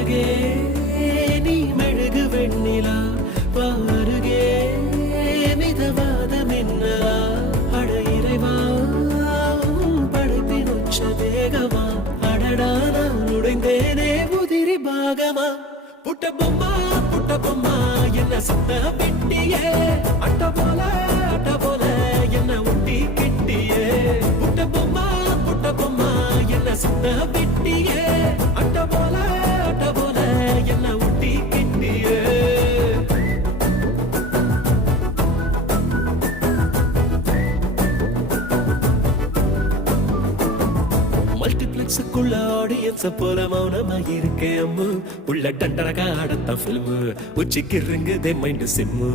அழகே நீ மெழுகு வெண்ணிலா பாருகே மிதவாத மின்னலா அட இறைவா படைப்பின் உச்ச வேகமா அடடா நான் உடைந்தேனே உதிரி பாகமா புட்ட பொம்மா என்ன சத்த வெட்டியே அட்ட போல என்ன ஒட்டி கிட்டியே புட்ட பொம்மா என்ன சத்த வெட்டியே அட்ட போல என்ன ஒட்டி கிட்டியே மல்டிப்ளெக்ஸுக்குள்ள ஆடியன்ஸ போல மௌனமா இருக்கேன் அம்மு உள்ள டண்டனக்கா ஆடத்தான் ஃபில்மு உச்சிக்கு இருங்குதே மைண்டு சிம்மு